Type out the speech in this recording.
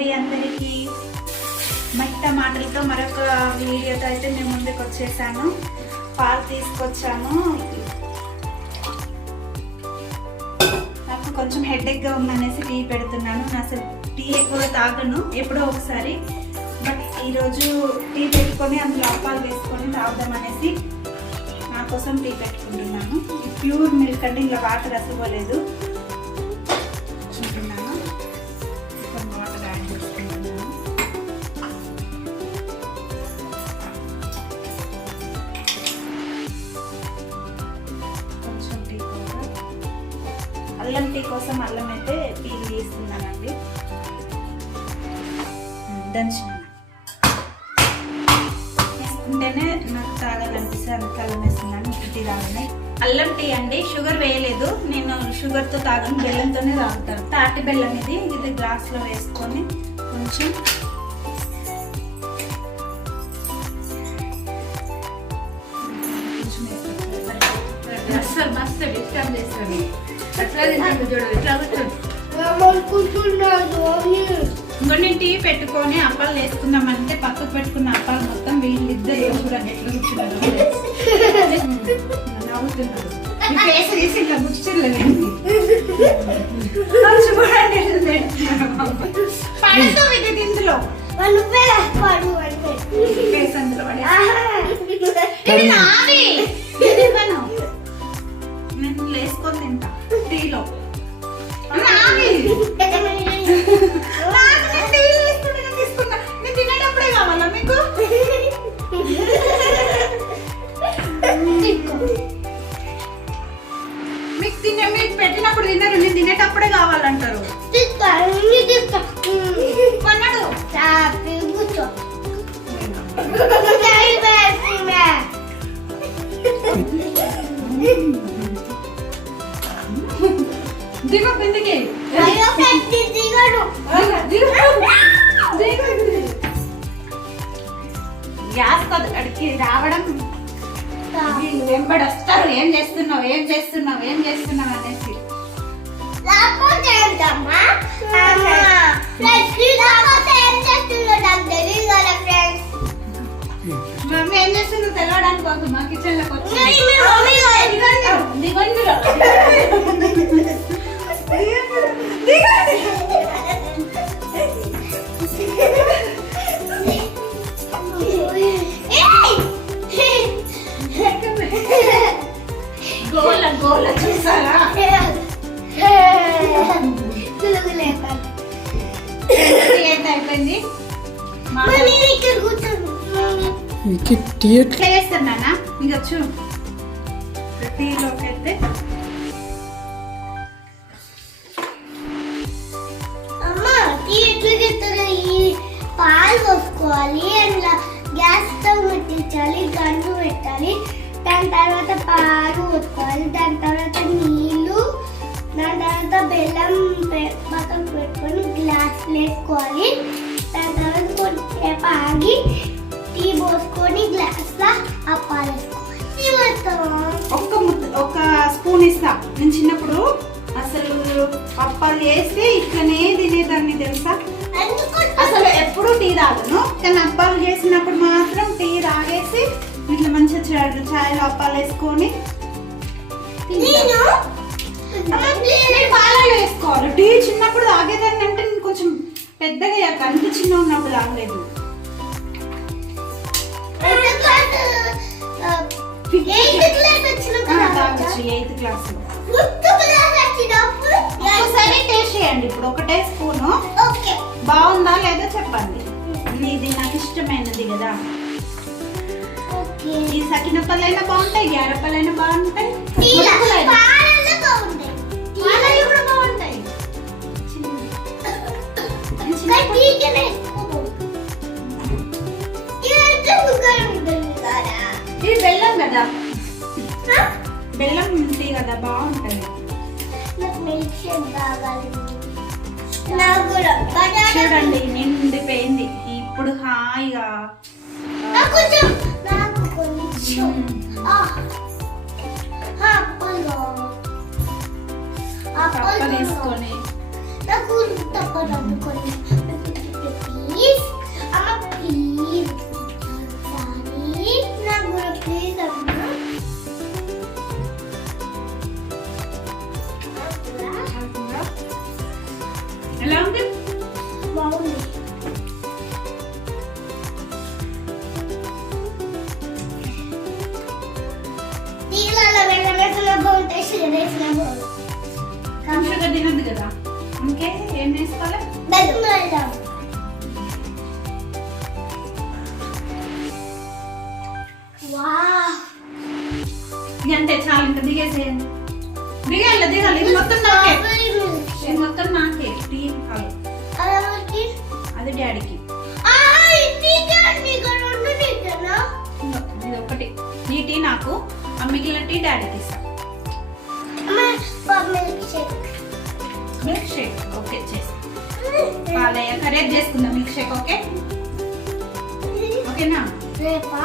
అండి అందరికీ. మట్ట మాటలతో మరొక వీడియోతో అయితే మేము ముందుకు వచ్చేసాను. పాలు తీసుకొచ్చాను. నాకు కొంచెం హెడేక్గా ఉందనేసి టీ పెడుతున్నాను. నేను అసలు టీ ఎక్కువ తాగను ఎప్పుడో ఒకసారి. బట్ ఈరోజు టీ పెట్టుకొని అందులో అప్పాలు వేసుకొని తాగుదాం అనేసి నా కోసం టీ పెట్టుకుంటున్నాను. ప్యూర్ మిల్క్ అంటే ఇలా వాటర్ అసలు అల్లం టీ కోసం అల్లం అయితే టీ తీస్తున్నానండి దంచిన వేసుకుంటేనే నాకు తాగాలనిపిస్తే అందుకు అల్లం వేస్తున్నాను. టీ తాగనే అల్లం టీ అండి షుగర్ వేయలేదు. నేను షుగర్తో తాగను బెల్లంతోనే తాగుతాను. తాటి బెల్లం ఇది ఇది గ్లాస్లో వేసుకొని కొంచెం అస్సలు మస్తు డిస్టర్బ్ చేస్తాను అట్లా తింటాను చూడు ఇట్లా కూర్చోండి ఇంకో నేను టీ పెట్టుకొని అప్పాలు వేసుకుందామంటే పక్కకు పెట్టుకున్న అప్పాలు మొత్తం వీళ్ళిద్దరు చూడండి ఎట్లా కూర్చున్నారు. నవ్వుతున్నారు. ఫేస్ ఇట్లా కూర్చోలేదు చూడండి. పడుతుంది ఇందులో. ఫేస్ అందులో నాది. దిగు బిందికి గ్యాస్ అడికి రావడం వీళ్ళు వెంబడి వస్తారు ఏం చేస్తున్నావు ఏం చేస్తున్నావు ఏం చేస్తున్నావు అనేసి మమ్మీ ఏం చేస్తుందో తెలవడానికి ఒక మా కిచెన్లోకి వచ్చి. దిగండి. ఇది టీ ఎట్లా చేస్తారు నాన్న? ఇంకా చూ టీలోకి అయితే పాలు పోసుకోవాలి అందులో గ్యాస్ స్టవ్ ముట్టించాలి గంజు పెట్టాలి దాని తర్వాత పాలు పోసుకోవాలి దాని తర్వాత నీళ్ళు దాని తర్వాత బెల్లం పె- పక్కన పెట్టుకొని గ్లాస్ వేసుకోవాలి దాని తర్వాత కొంచెంసేపు ఆగి చేస్తే ఇట్లనే తినేదాన్ని తెలుసా? అసలు ఎప్పుడు టీ తాగను కానీ అప్పాలు చేసినప్పుడు మాత్రం టీ తాగేసి ఇట్లా మంచిగా చాయ్ చాయ్లో అప్పాలు వేసుకొని పాలలో వేసుకోవాలి. టీ చిన్నప్పుడు తాగేదాన్ని అంటే నేను కొంచెం పెద్దగా అయ్యాక అంత చిన్న ఉన్నప్పుడు తాగలేదు. ఎయిత్ క్లాస్ ఎయిత్ క్లాస్ ఒకసారి టేస్ట్ చేయండి. ఇప్పుడు ఒకటే స్పూను. ఓకే. బాగుందా లేదో చెప్పండి. ఇది నాకు ఇష్టమైనది కదా. ఓకే. ఈ సకినప్పలైనా బాగుంటాయి గ్యారప్పలైనా బాగుంటాయి. ఇది బెల్లం కదా? బెల్లం టీ కదా బాగుంటది. నాకు మిల్క్ షేక్ కావాలి నాకు కూడా బనానా చూడండి నిండిపోయింది ఇప్పుడు హాయిగా కొంచెం నాకు కొంచెం అప్పలు తప్పలు వేసుకొని తినద్దు కదా ఇంకే ఏం వేసుకోవాలి బెల్లం వేద్దాం. అంటే చాలు ఇంకా దిగేసేయండి దిగాలి దిగాలి మొత్తం నాకే ఇది మొత్తం నాకే టీ కాదు అది డాడీకి ఆ, ఒకటి నీ టీ నాకు ఆ మిగిలిన టీ డాడీకి మిల్క్ షేక్ ఓకే చేస్తా పాలయ్య కరెక్ట్ చేసుకుందాం మిల్క్ షేక్ ఓకే ఓకేనా రేపా